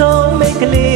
So make a living.